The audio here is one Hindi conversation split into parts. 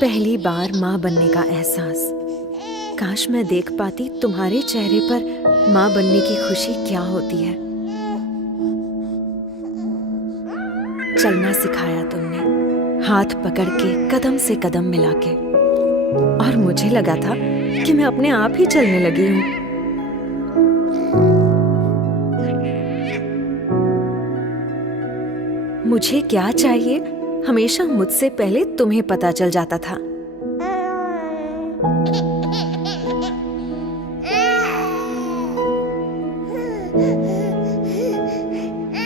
पहली बार माँ बनने का एहसास। काश मैं देख पाती तुम्हारे चेहरे पर माँ बनने की खुशी क्या होती है। चलना सिखाया तुमने, हाथ पकड़ के कदम से कदम मिला के, और मुझे लगा था कि मैं अपने आप ही चलने लगी हूँ। मुझे क्या चाहिए हमेशा मुझसे पहले तुम्हें पता चल जाता था।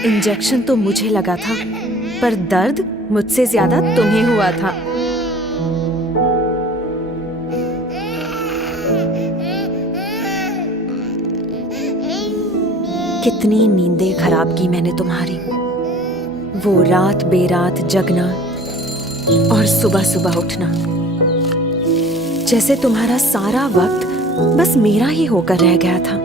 इंजेक्शन तो मुझे लगा था, पर दर्द मुझसे ज्यादा तुम्हें हुआ था। कितनी नींदें खराब की मैंने तुम्हारी, वो रात बेरात जगना और सुबह सुबह उठना, जैसे तुम्हारा सारा वक्त बस मेरा ही होकर रह गया था।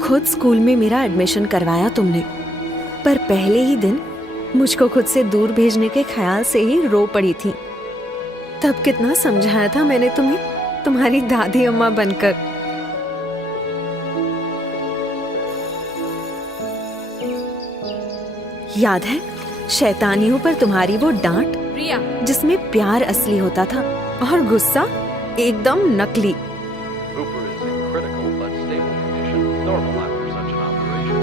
खुद स्कूल में मेरा एडमिशन करवाया तुमने, पर पहले ही दिन मुझको खुद से दूर भेजने के ख्याल से ही रो पड़ी थी। तब कितना समझाया था मैंने तुम्हें, तुम्हारी दादी अम्मा बनकर। याद है शैतानियों पर तुम्हारी वो डांट, प्रिया, जिसमें प्यार असली होता था और गुस्सा एकदम नकली। Hooper is in critical but stable condition, normal after such an operation.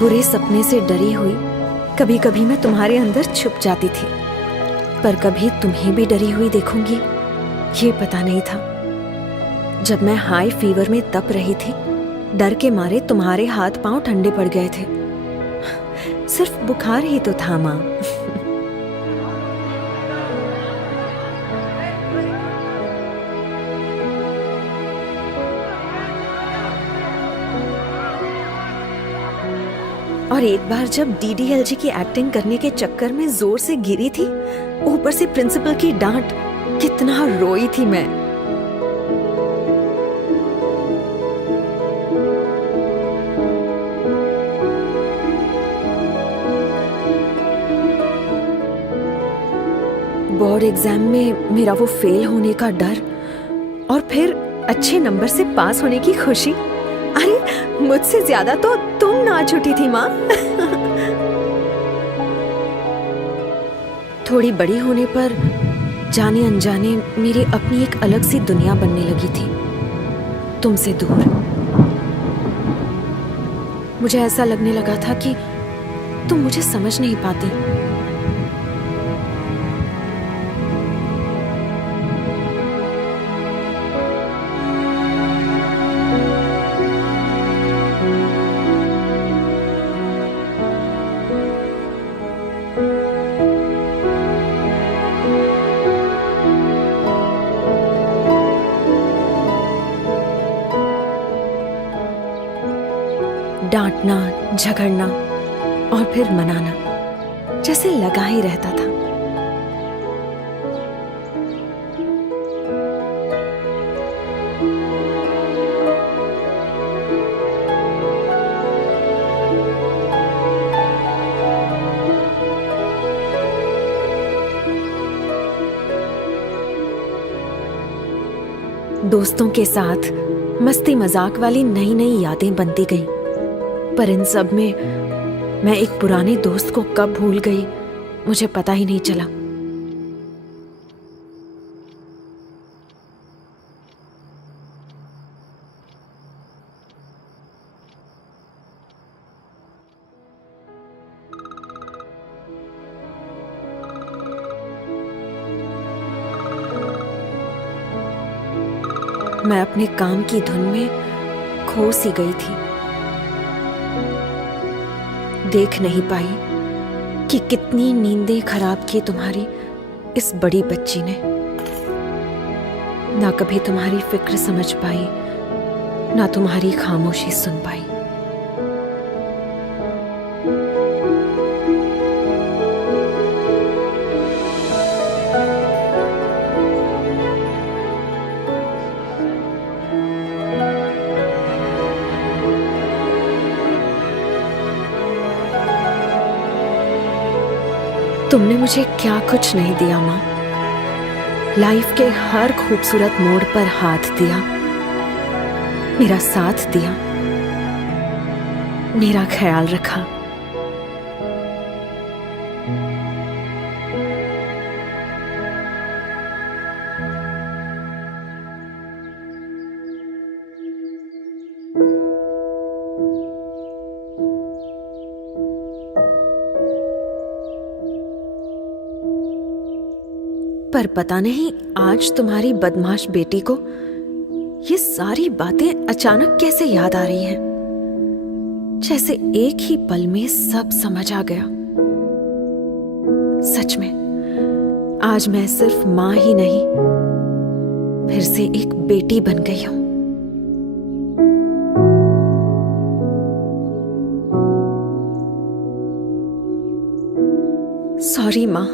बुरे सपने से डरी हुई कभी कभी मैं तुम्हारे अंदर छुप जाती थी, पर कभी तुम्हें भी डरी हुई देखूंगी ये पता नहीं था। जब मैं हाई फीवर में तप रही थी, डर के मारे तुम्हारे हाथ पांव ठंडे पड़ गए थे। सिर्फ बुखार ही तो था माँ। और एक बार जब डीडीएलजी की एक्टिंग करने के चक्कर में जोर से गिरी थी, ऊपर से प्रिंसिपल की डांट, कितना रोई थी मैं। बोर्ड एग्जाम में मेरा वो फेल होने का डर, और फिर अच्छे नंबर से पास होने की खुशी। अरे मुझसे ज्यादा तो तुम नाच उठी थी माँ। थोड़ी बड़ी होने पर जाने अनजाने मेरी अपनी एक अलग सी दुनिया बनने लगी थी, तुमसे दूर। मुझे ऐसा लगने लगा था कि तुम मुझे समझ नहीं पाती। डांटना, झगड़ना और फिर मनाना, जैसे लगा ही रहता था। दोस्तों के साथ मस्ती मजाक वाली नई नई यादें बनती गईं, पर इन सब में मैं एक पुराने दोस्त को कब भूल गई मुझे पता ही नहीं चला। मैं अपने काम की धुन में खो सी गई थी। देख नहीं पाई कि कितनी नींदें खराब की तुम्हारी इस बड़ी बच्ची ने। ना कभी तुम्हारी फिक्र समझ पाई, ना तुम्हारी खामोशी सुन पाई। तुमने मुझे क्या कुछ नहीं दिया माँ। लाइफ के हर खूबसूरत मोड़ पर हाथ दिया, मेरा साथ दिया, मेरा ख्याल रखा। पर पता नहीं आज तुम्हारी बदमाश बेटी को ये सारी बातें अचानक कैसे याद आ रही हैं, जैसे एक ही पल में सब समझ आ गया। सच में आज मैं सिर्फ मां ही नहीं, फिर से एक बेटी बन गई हूं। सॉरी मां।